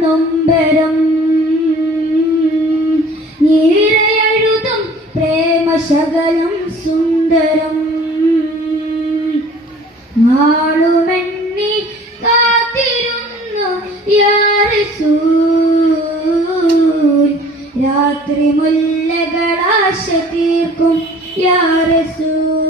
നൊമ്പരം നിരയെഴുതും പ്രേമശകലം സുന്ദരം നാളുമെണ്ണി കാത്തിരുന്നു യാ റസൂൽ രാത്രി മുല്ലകളാശ തീർക്കും യാ റസൂൽ